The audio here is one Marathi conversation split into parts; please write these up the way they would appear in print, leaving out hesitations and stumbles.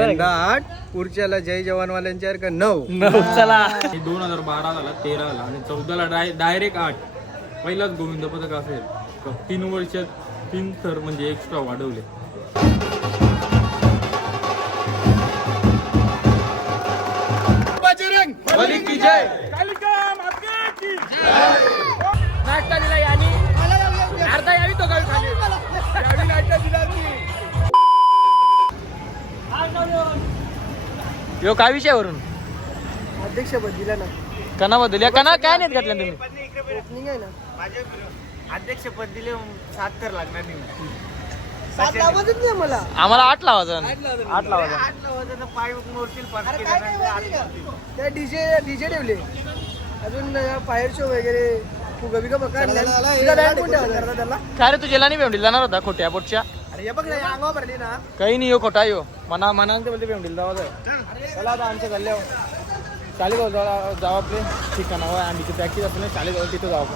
यंदा 8 पुढच्याला जय जवानवाल्यांच्या का 9 चला 2012 झाला, 13 झाला आणि 14ला डायरेक्ट 8. पहिलाच गोविंद पदक असेल. 3 वर्षात 3 थर म्हणजे एक्स्ट्रा वाढवले. बली की जय. नाश्ता दिला यानी अर्धा यावी तो गावी खाली यो काय विषयावरून अध्यक्ष बदलीला ना कणाबद्दल या कणा काय नाहीत घातल्या तुम्ही ओपनिंग आहे ना अध्यक्ष पद दिले 7 तर लागणार नाही. 7 लावायचंच नाही मला. आम्हाला 8 लावायचं 8 लावायचं पाय मोडतील अरे काय काय माहिती का? त्या डीजे ठेवले अजून फायर शो वगैरे फुगा बिगा बघा बँड कोण ठेवायचा त्याला काय रे तू जेला नाही भेंडील जाणार होता खोट्या बोटच्या अरे हे बघ ना या अंगावर भरली ना काही नाही यो खोटा यो मना ते बोलते भेंडील जावा चला आता आमच्या गल्ल्यावर चालेल जाऊ आपले ठिकाणावर आम्ही प्रॅक्टिस असतो चालेल तिथं जाऊ आपण.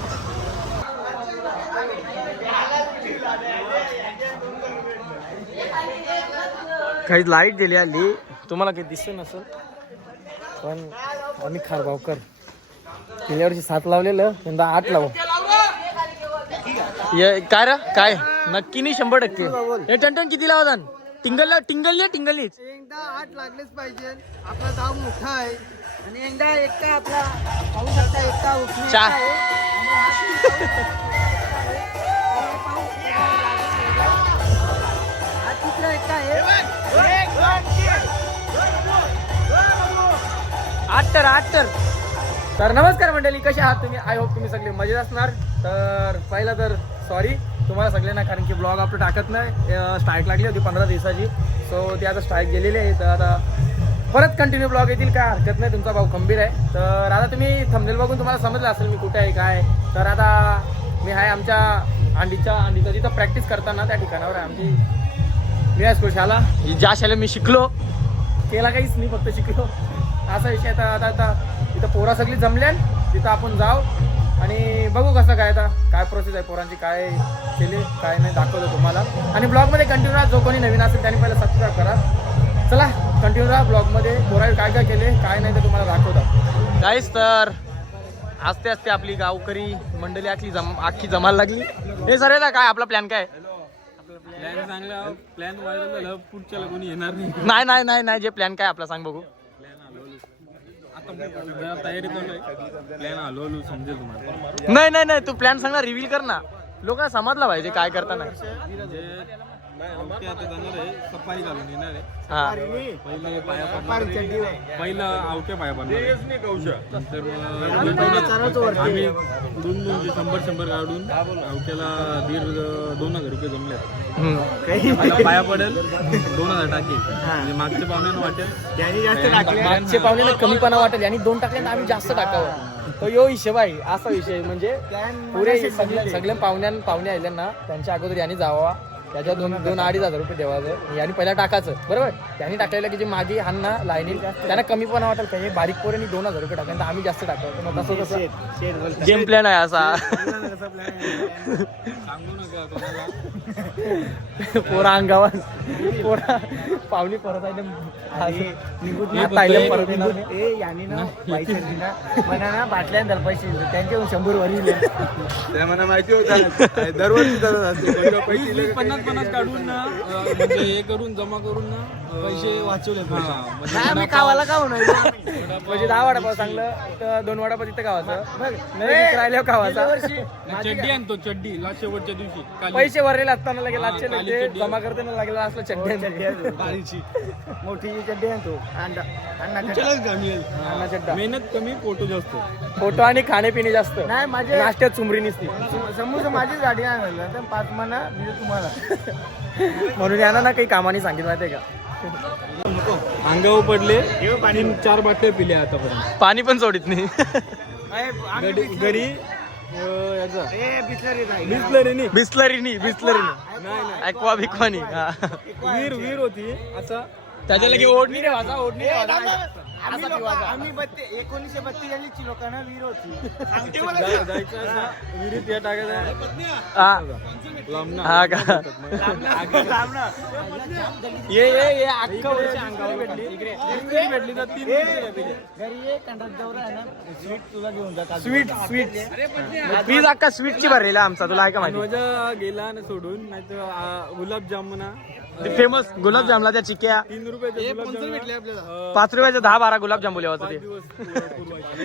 काही लाईट दिली आली तुम्हाला काही दिसत नसेल पण आम्ही खारगावकर गेल्या वर्षी 7 लावलेलं यंदा 8 लावू. काय रे काय नक्की नाही 100%. हे टन किती लावा टिंगल टिंगलीच एकदा 8 लागलेच पाहिजे. आपला धाव मोठा आहे आणि एकदा एकटा आपला पाहू शकता एकटा उठून चार. तिसरा एकटा आहे 8 तर नमस्कार मंडळी, कसे आहात तुम्ही? आय होप तुम्ही सगळे मजेत असणार. तर पहिला तर सॉरी तुम्हाला सगळ्यांना, कारण की ब्लॉग आपलं टाकत नाही. स्ट्राईक लागली होती 15 दिवसाची, सो ते आता स्ट्राईक गेलेली आहे. तर आता परत कंटिन्यू ब्लॉग येतील, काय हरकत नाही. तुमचा भाऊ खंबीर आहे. तर आता तुम्ही थंबनेल बघून तुम्हाला समजलं असेल मी कुठे आहे काय. तर आता मी आहे आमच्या अंडीचा जिथं प्रॅक्टिस करताना त्या ठिकाणावर आहे आमची क्रिया शाळा. ज्या शाळेत मी शिकलो केला काहीच नाही, फक्त शिकलो असा विषय. तर आता तिथं पोरा सगळी जमल्या, तिथं आपण जाऊ आणि बघू कसं काय आता काय प्रोसेस आहे पोरांची, काय केले काय नाही दाखवतो तुम्हाला. आणि ब्लॉगमध्ये कंटिन्यू राहा. जो कोणी नवीन असेल त्याने पहिला सबस्क्राईब करा. चला कंटिन्यू राहा ब्लॉगमध्ये. पोरा काय काय केले काय नाही ते तुम्हाला दाखवतो गाईस. तर आस्ते आस्ते आपली गावकरी मंडळी आखी जमायला लागली. हे सर आहे काय आपला प्लॅन काय? प्लॅन चांगला, प्लॅन व्हायला झालं पुढच्याला कोणी येणार नाही जे प्लॅन काय आपला सांग बघू. आता तयारी करतोय. प्लॅन हलवलो समजेल तुम्हाला. नाही तू प्लॅन सांग ना, रिव्हील कर ना, लोक समजला पाहिजे काय करताना. आता जाणार आहे, सफारी घालून येणार आहे. हा पहिलं पाया पडणार आहे. पहिलं आवट्या पाया पडणार आहे. नंतर आम्ही 100 काढून आवट्याला 2,000 रुपये जमले. आता पाया पडेल 2,000 टाकेल. म्हणजे मागच्या पाहुण्यांना वाटेल मागच्या पाहुण्याला कमीपणा वाटेल आणि 2 टाकल्यानंतर आम्ही जास्त टाकावं. तो यो हिशोब आहे, असा विषय. म्हणजे पुरे सगळे पाहुणे आले ना त्यांच्या अगोदर यांनी जावा, त्याच्या 2-2-2.5 रुपये ठेवायचं. यांनी पहिला टाकायचं बरोबर. त्यांनी टाकलेलं की जे मागे हाना लाईनी त्यांना कमीपणा वाटेल का, हे बारीक पोरांनी 2,000 रुपये टाकल्यानंतर आम्ही जास्त टाकावं. मग तसं तसं गेम प्लॅन आहे असा. सांगू नका कोणाला. पोरा अंगावर पोरा पावली परत आहे परत येणार ना बाटल्या पैसे त्यांचे 100 वरील मला माहिती होतं दरवर्षी 50 काढून ना, म्हणजे हे करून जमा करून ना पैसे वाचवले. आम्ही गावाला का होणार म्हणजे 10 वडापाव चांगलं तर 2 वडापाव तिथं खावायचं बघ, नाही राहिल्यावर खावायचा. चड्डी आणतो, चड्डी शेवटच्या दिवशी पैसे भरलेले असताना लगेच लाचचे लगेच जमा करताना लागला असलं चड्डी मोठी चड्डी आणतो अन्ना चड्डा. मेहनत कमी, फोटो जास्त. फोटो आणि खाणेपिणे जास्त. नाही माझे नाश्त्यात चुमरी नसती. समोर माझीच गाडी आणलं तर 5 म्हणा दिले तुम्हाला. म्हणून यांना ना काही कामाने सांगितलं माहितीये का, अंगावर पडले 3-4 बाटल्या पिल्या आतापर्यंत. पाणी पण सोडित नाही. घरी बिस्लरीनी ॲक्वा बिक्वानी वीर होती. आता त्याच्या लगे ओढणी ठेवायचा. आम्ही 1932 ची लोकांना वीर होती. जायचं असं विहिरीत हे टाकायचं हा लांबणं. हा का थांब ना. ये अख्खा वर्ष अंगावर भेटली भेटली तर 3 रुपये. घरी ये कंटाळा जवळ आहे ना स्वीट तुला घेऊन जा. स्वीट प्लीज अक्का स्वीटची भरलेला आमचा तुला आहे का माहिती नोजा गेला ना सोडून नाहीतर गुलाबजामुन फेमस गुलाबजामला त्या चिक्या 3 रुपये गुलाबजामुन 5 रुपयाचे 10-12 गुलाबजाम बोले होते ते दिवस पुरवायचे.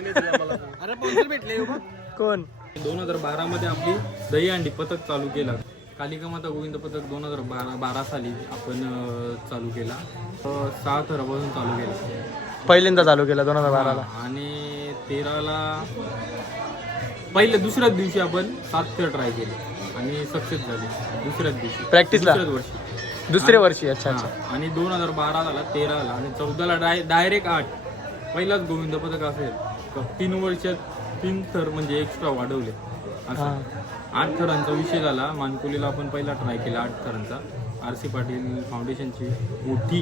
कोण 2012 मध्ये आपली दहीहंडी पथक चालू केला. कालिका माता गोविंद पथक 2012 साली आपण चालू केला. 6 थरापासून चालू केला पहिल्यांदा चालू केला 2012 ला आणि 13ला दुसऱ्याच दिवशी आपण 7 थर ट्राय केले आणि सक्सेस झाले दुसऱ्याच दिवशी प्रॅक्टिसला दुसऱ्याच वर्षी. दुसऱ्या वर्षी अच्छा अच्छा हा. आणि 2012 झाला 13ला आणि 14ला डायरेक्ट 8 पहिलाच गोविंद पथक असेल 3 वर्षात 3 थर म्हणजे एक्स्ट्रा वाढवले असं 8 थरांचा विषय झाला. मानकोलीला आपण पहिला ट्राय केला 8 थरांचा. RC पाटील फाउंडेशनची मोठी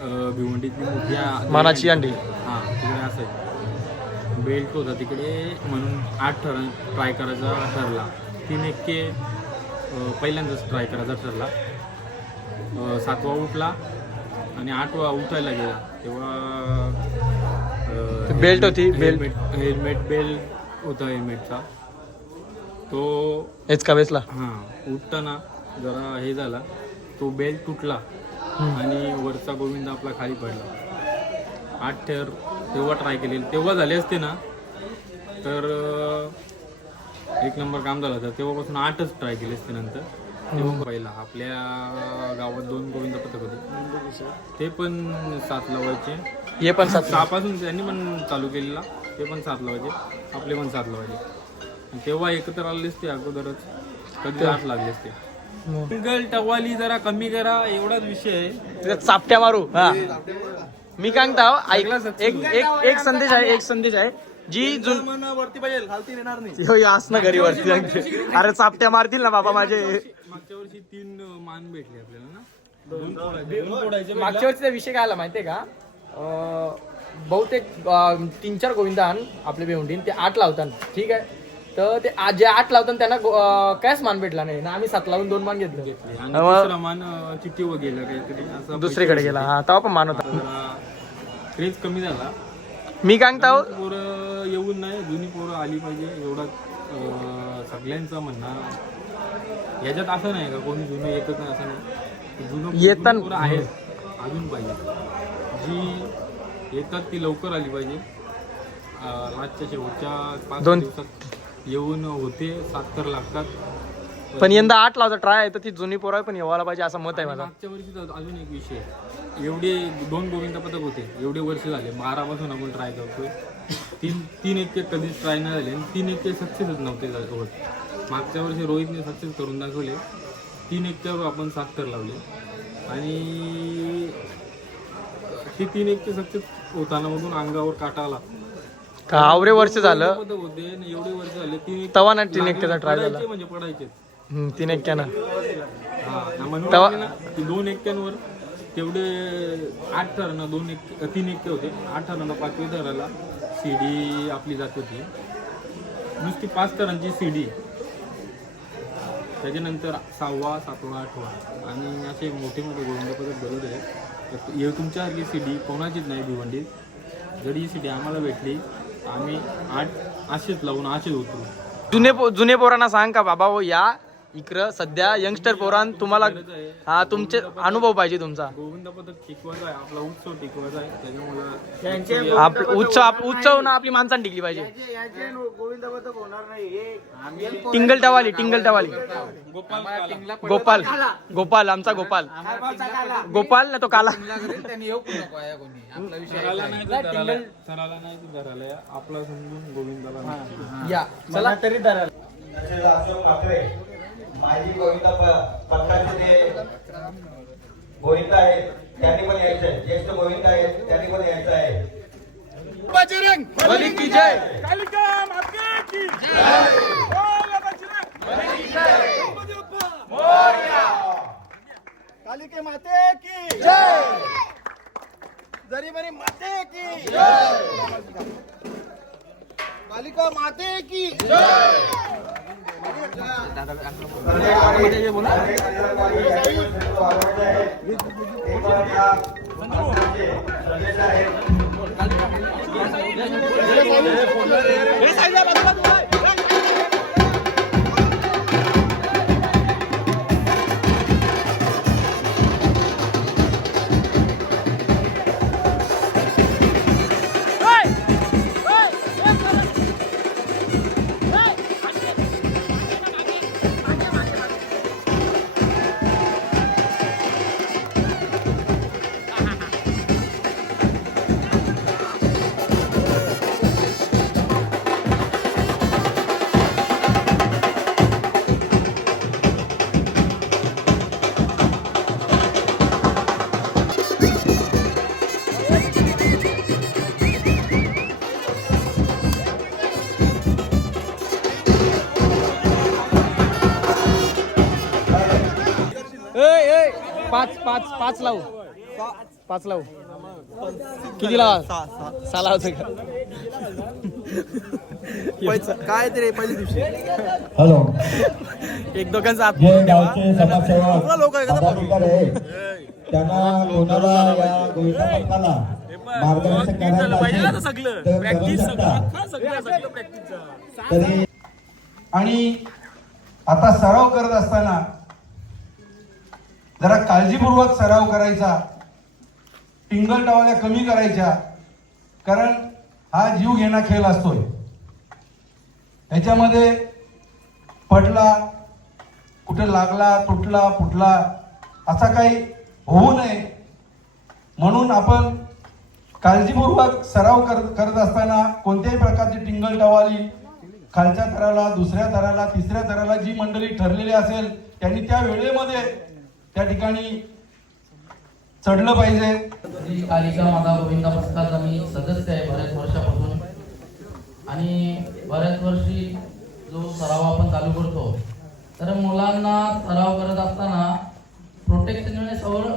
भिवंडीतली मोठी मानाची अंडी हा तिकडे असायची बेल्ट होता तिकडे म्हणून 8 थर ट्राय करायचा ठरला. 3 एक्के पहिल्यांदाच ट्राय करायचा ठरला. 7वा उठला आणि 8वा उठायला गेला तेव्हा बेल्ट होती हेल्मेट बेल्ट होता हेल्मेटचा तो हेच का बेसला हा उठताना जरा हे झाला तो बेल्ट तुटला आणि वरचा गोविंद आपला खाली पडला. 8 थर तेव्हा ट्राय केलेले तेव्हा झाले असते ना तर 1 नंबर काम झालं तर तेव्हापासून 8च ट्राय केले असते. नंतर तेव्हा पहिला आपल्या गावात 2 गोविंद पथक होते ते पण 7 लावायचे. हे पण 6 पासून त्यांनी पण चालू केलेला ते पण 7 लावायचे आपले पण 7 लावायचे. तेव्हा एकत्र आले असते अगोदरच कधी 8 लागले असते. सिंगल टवाली जरा कमी करा एवढाच विषय आहे. चापट्या मारू हा मी काय सांगता एक संदेश आहे जी वरती पाहिजे खालती येणार नाही. हो असं घरी वरती अरे चापट्या मारतील ना बाबा माझे. मागच्या वर्षी 3 मान भेटले आपल्याला ना 2 फोडायचे. मागच्या वर्षीचा विषय काय आला माहितीये का बहुतेक 3-4 गोविंदान आपले बेहुंडीन ते 8 लावतात ठीक आहे. तर ते जे 8 लावतात त्यांना कायच मान भेटला नाही ना आम्ही 7 लावून 2 मान घेतले आणि दुसरा मान चिठ्ठीवर गेला काहीतरी असं दुसरीकडे गेला हा तेव्हा पण मान होता. क्रेज कमी झाला. मी काय सांगता पोरं येऊन नाही जुनी पोरं आली पाहिजे एवढा सगळ्यांचं म्हणणं. याच्यात असं नाही का कोणी जुनं येतच नाही असं नाही. जुनं पोरं आहेत अजून पाहिजे. जी येतात ती लवकर आली पाहिजे. आजच्या शेवटच्या 5 दिवसात येऊन होते 7 तर लागतात. पण यंदा 8 लावता ट्राय आहे तर ती जुनी पोरं पण येवायला पाहिजे असं मत आहे माझं. मागच्या वर्षी तर अजून एक विषय एवढे 2 गोविंद पथक होते एवढे वर्ष झाले 12 पासून आपण ट्राय करतोय. 3 एक्के कधीच ट्राय नाही झाले आणि 3 एक्के सक्सेसच नव्हते होत. मागच्या वर्षी रोहितने सक्सेस करून दाखवले. 3 एक्क्यावर आपण 7 तर लावले आणि ती 3 एक्के सक्सेस होताना मधून अंगावर काटा आला. आवरे वर्ष झालं पथक होते एवढे वर्ष झाले 3 तवा ना 3 एक्केचा ट्राय झाला म्हणजे पडायचे 3 एक्क्यानं म्हणून की 2 एक्क्यांवर तेवढे 8 थरांना 3 एक्के होते. 8 थरांना 5व्या थराला सीडी आपली जात होती नुसती 5 थरांची सीडी. त्याच्यानंतर 6वा 7वा 8वा आणि असे मोठे मोठे गोविंद पथक बरोबर आहे. तुमच्यासारखी सीडी कोणाचीच नाही भिवंडीत. जरी ही सीडी आम्हाला भेटली आम्ही 8 असेच लावून असेच उतरू. जुने पोरांना सांग का बाबा हो या इकडं सध्या यंगस्टर पोरांन तुम्हाला हा तुमचे अनुभव पाहिजे तुमचा. गोविंद पथक टिकवायचा आहे आपला उत्सव टिकवायचा आहे त्याच्यामुळे उत्सव ना आपली माणसांनी टिकली पाहिजे. गोविंद पथक होणार नाही. टिंगल टवाली गोपाल आमचा गोपाल ना तो काला सराला नाही तर धराला आपला समजून गोविंदाला या चला तरी धराल. माजी गोविंद पथकाचे जे गोविंद आहेत त्यांनी पण यायचं आहे. ज्येष्ठ गोविंद आहेत त्यांनी पण यायचं आहे. बजरंग बली की जय. कालिका माते की जय. कालिके माते की जय. गरीबरी माते की कालिका माते की पाच लावू किती लावा सहा लावायचं का काय ते रे पहिल्या दिवशी हॅलो एक दोघांचा जे गावचे समाजसेवक लोक आहे का? पदाधिकारी आहेत, त्यांना कोणाला या गोविंदा पथकाला मार्गदर्शन करायचं असेल तर करू शकता. तरी आणि आता सराव करत असताना जरा काळजीपूर्वक सराव करायचा, टिंगल टावल्या कमी करायच्या, कारण हा जीव घेणा खेळ असतोय. याच्यामध्ये पडला, कुठे लागला, तुटला फुटला असा काही होऊ नये म्हणून आपण काळजीपूर्वक सराव करत असताना कोणत्याही प्रकारची टिंगल टवाली खालच्या थराला, दुसऱ्या थराला, तिसऱ्या थराला जी मंडळी ठरलेली असेल त्यांनी त्या वेळेमध्ये त्या ठिकाणी चढलं पाहिजे. श्री कालिका माता गोविंदा पथकाचा मी सदस्य आहे बऱ्याच वर्षापासून आणि बऱ्याच वर्षी जो सराव आपण चालू करतो तर मुलांना सराव करत असताना प्रोटेक्शन म्हणजे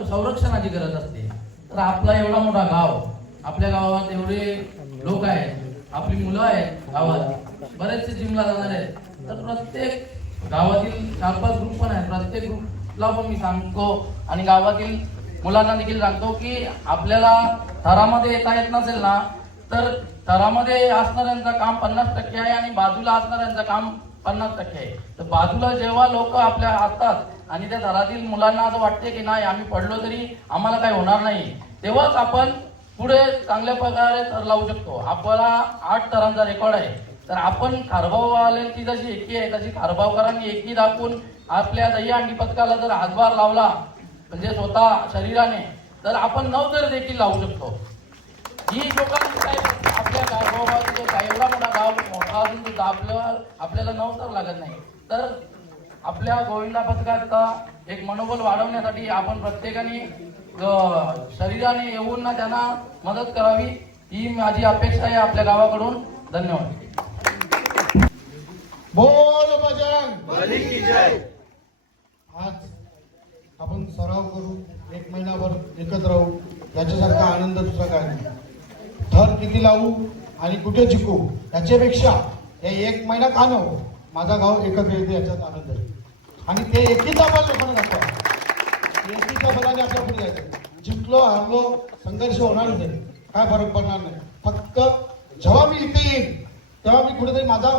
संरक्षणाची गरज असते. तर आपला एवढा मोठा गाव, आपल्या गावात एवढे लोक आहेत, आपली मुलं आहेत, गावात बरेचसे जिमला जाणार आहेत, तर प्रत्येक गावातील 4-5 ग्रुप पण आहेत, प्रत्येक ग्रुपला पण मी सांगतो आणि गावातील मुलांना देखील सांगतो की आपल्याला थरामध्ये येता येत नसेल ना तर थरामध्ये असणाऱ्यांचं काम 50% आहे आणि बाजूला असणाऱ्यांचं काम 50% आहे. तर बाजूला जेव्हा लोक आपल्या असतात आणि त्या थरातील मुलांना असं वाटते की नाही आम्ही पडलो तरी आम्हाला काही होणार नाही, तेव्हाच आपण पुढे चांगल्या प्रकारे थर लावू शकतो. आपला 8 थरांचा रेकॉर्ड आहे, तर आपण खारबाववाल्यांची जशी एकी आहे तशी खारबावकरांनी एकी दाखवून आपल्या दहीहंडी पथकाला जर हातभार लावला म्हणजे स्वतः शरीराने तर आपण 9 थर देखील लावू शकतो. ही लोकांची काय आपल्या गावामध्ये काय एवढा मोठा गाव मोठा असून सुद्धा आपल्याला 9 थर लागत नाही. तर आपल्या गोविंदा पथकाचा एक मनोबल वाढवण्यासाठी आपण प्रत्येकाने शरीराने येऊन ना त्यांना मदत करावी ही माझी अपेक्षा आहे आपल्या गावाकडून. धन्यवाद. बोल बजरंग बली की जय. आज आपण सराव करू, 1 महिनाभर एकत्र राहू, याच्यासारखा आनंद दुसरा काय नाही. थर किती लावू आणि कुठे जिंकू याच्यापेक्षा हे 1 महिना का नको माझा गाव एकत्र येते याच्यात आनंद आहे. आणि ते एकीचा बल लोकांना दाखवा, एकीच्या बलाने आपल्या पुढे जायचं. जिंकलो हारलो संघर्ष होणारच नाही, काय फरक पडणार नाही. फक्त जेव्हा मी इथे येईन तेव्हा मी कुठेतरी माझा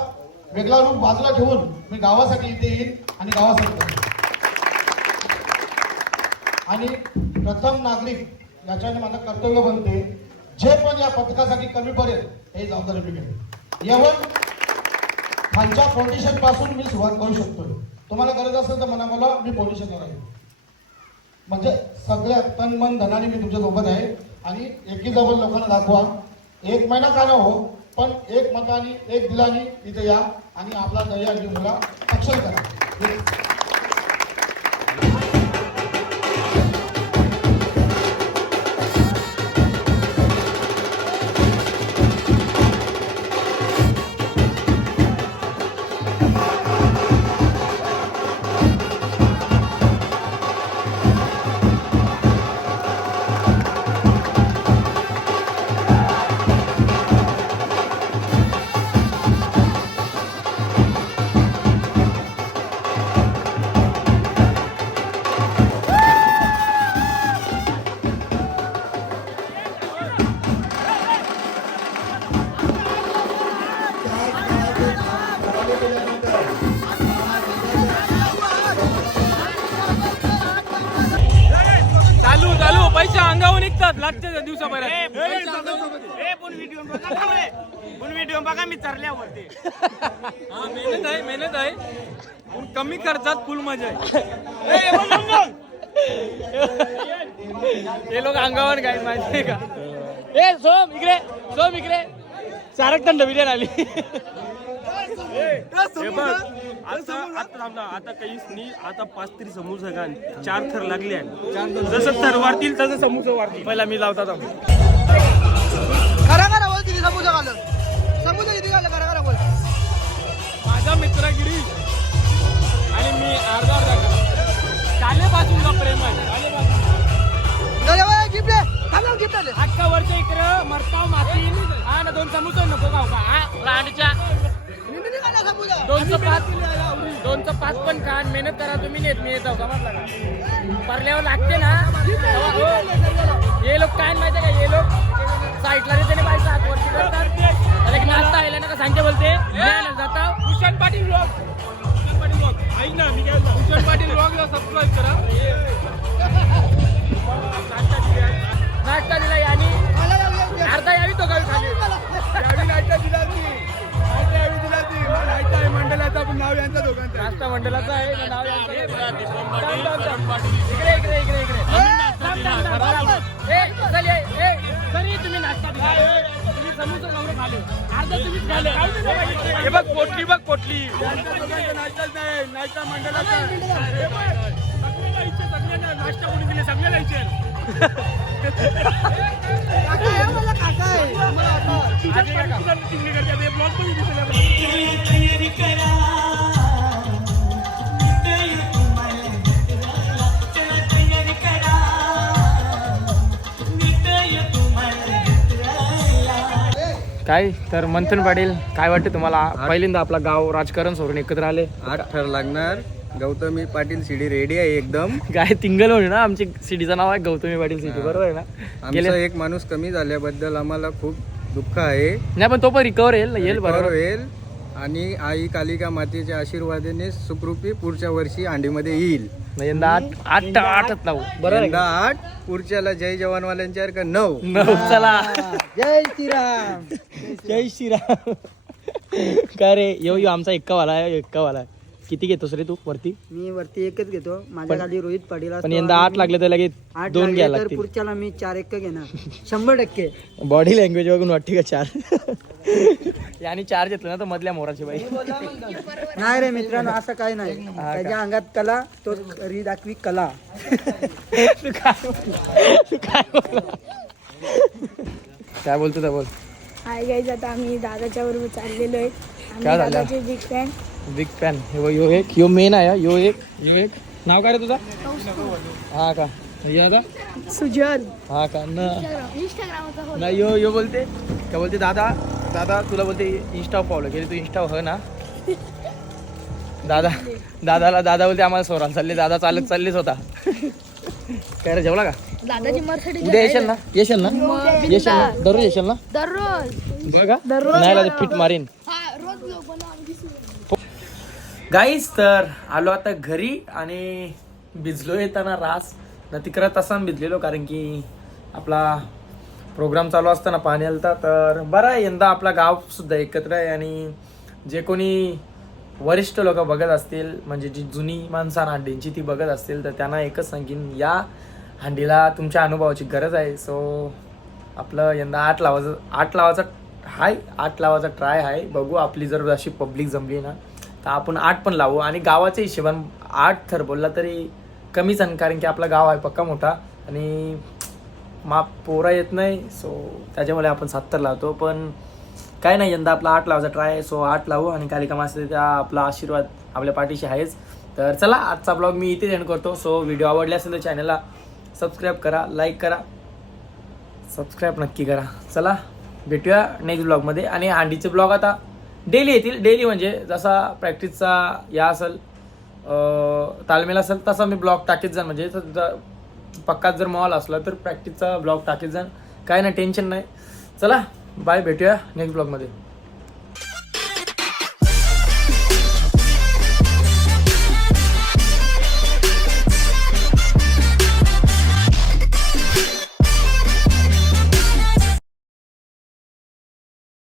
वेगळा रूप बाजूला ठेवून मी गावासाठी इथे येईन आणि गावासाठी आणि प्रथम नागरिक याच्याने माझं कर्तव्य बनते. जे पण या पथकासाठी कमी पडेल हे जबाबदारी मी घेईन. येऊन खालच्या फाउंडेशन पासून मी सुरुवात करू शकतोय. तुम्हाला गरज असेल तर मला मी फाउंडेशनला राहील. म्हणजे सगळ्या तन मन धनाने मी तुमच्या सोबत आहे आणि एकी जवळ लोकांना दाखवा. 1 महिना का न हो पण 1 मताने 1 दिलाने इथे या आणि आपला दहीहंडी मुला सक्षम करा. निघतात लागते दिवसापर्यंत. व्हिडिओ बघा मी चरल्यावरती. मेहनत आहे पण कमी खर्चात फुल मजा आहे. हे लोक अंगावर काय माहितीये का? ए सोम इकडे चारक थंड बिर्याणी आली. आता काहीच नाही. आता 5 तरी समोसा घाल, 4 थर लागले. जसं थर वाढतील तसं समोसा वाढतील. पहिला मी लावता करा बोल किती समोसा घाल किती घाल करा बोल. माझा मित्र गिरीश आणि मी अर्धा कालेपासून का प्रेम आहे. अख्खा वर्ष इकडं मरताव मातीन हा ना 2 समोसा नको गाव का लांडच्या 2चं 5 पण खा. मेहनत करा तुम्ही नेत मी येतो समजला का? परल्यावर लागते ना तेव्हा हो. हे लोक काय माहिती का? हे लोक साईडला देते ना बाई 7 वर्ष करतात. नाश्ता आयला ना का सांगते बोलते जाता भूषण पाटील ब्लॉग. ऐक ना मी काय भूषण पाटील ब्लॉगला सबस्क्राईब करा. नाश्ता दिला आणि अर्धा यावी तो गावी खाली मंडळाचा पण नाव यांचा दोघांचा नाश्ता मंडळाचा आहे नाव यांचं. इकडे तुम्ही नाश्ता दिला तुम्ही समोसा खाऊन खाले अर्धा तुम्हीच खाले. हे बघ पोटली नाश्ता मंडळाचा सगळ्यांना नाश्ता कोणी दिले सगळ्यांना इच्छा. काय तर मंथन पाटील काय वाटतं तुम्हाला? पहिल्यांदा आपला गाव राजकारण सोडून एकत्र आले. 8 थर लागणार. गौतमी पाटील सिडी रेडी आहे एकदम. काय तिंगल होईल ना आमची सिटीचं नाव आहे गौतमी पाटील सिटी बरोबर आहे ना? आमचा एक माणूस कमी झाल्याबद्दल आम्हाला खूप दुःख आहे. नाही पण तो पण रिकवर येईल बरोबर होईल आणि आई कालिका मातेच्या आशीर्वादाने सुखरूपी पुढच्या वर्षी अंडीमध्ये येईल. यंदा 8च लावू बरोबर. यंदा 8 पुढच्याला जय जवानवाल्यांच्या 9. चला जय श्रीराम. जय श्रीराम. काय रे यो आमचा एक्कावाला आहे. किती घेतोस रे तू वरती? मी वरती एकच घेतो. माझ्या खाली रोहित पाटील पण यंदा 8 लागले तर लगेच 2 घ्यायला लागतील. पुढच्याला मी 4 1 घेणार 100%. बॉडी लँग्वेज बघून वाटते का 4 याने 4 घेतलं ना तर मधल्या मोराची बाई. नाही रे मित्रांनो असं काही नाही. त्याच्या अंगात कला तो री दाखवी कला. तू काय बोलतो तर बोल. हाय गाईज, आता आम्ही दादाच्या बरोबर चाललेलो आहे. काय झालं? दादाचे बिग फॅन. यो एक यो मेन आहे. यो एक नाव काय रे तुझा? हा का आता सुजल. हा का इंस्टाग्राम ना यो बोलते काय बोलते दादा तुला बोलते इंस्टा फॉलो केली तू इंस्टा हो ना. दादा बोलते आम्हाला सोराला चालले. दादा चाललेच होता. काय रे जेवला का? दादाची मराठी उद्या येशील ना दररोज येशील ना? दररोज नाही फिट मारीन. रोज लोक गाईस तर आलो आता घरी आणि भिजलो येताना रास ना तिकडं तसा भिजलेलो कारण की आपला प्रोग्राम चालू असताना पाणी आलता. तर बरं आहे यंदा आपला गाव सुद्धा एकत्र आहे आणि जे कोणी वरिष्ठ लोक बघत असतील म्हणजे जी जुनी माणसं हंडींची ती बघत असतील तर त्यांना एकच सांगेन या हंडीला तुमच्या अनुभवाची गरज आहे. सो आपलं यंदा 8 लावाचा ट्राय आहे. बघू आपली जर अशी पब्लिक जमली ना तर आपण 8 पण लावू आणि गावाच्या हिशोबाने 8 थर बोलला तरी कमीच आहे कारण की आपलं गाव आहे पक्का मोठा आणि माप पोरा येत नाही. सो त्याच्यामुळे आपण 7 थर लावतो. पण काय नाही यंदा आपला 8 लावायचा ट्राय आहे. सो 8 लावू आणि कालिका मातेचा आपला आशीर्वाद आपल्या पाठीशी आहेच. तर चला आजचा ब्लॉग मी इथे एंड करतो. सो व्हिडिओ आवडला असेल तर चॅनलला सबस्क्राईब करा, लाईक करा, सबस्क्राईब नक्की करा. चला भेटूया नेक्स्ट ब्लॉगमध्ये. आणि हंडीचे ब्लॉग आता डेली येतील. डेली म्हणजे जसा प्रॅक्टिसचा या असेल तालमेल असेल तसा मी ब्लॉग टाकीत जाण. म्हणजे पक्काच जर मॉल असला तर प्रॅक्टिसचा ब्लॉग टाकीत जाण. काय नाही टेन्शन नाही. चला बाय भेटूया नेक्स्ट ब्लॉगमध्ये.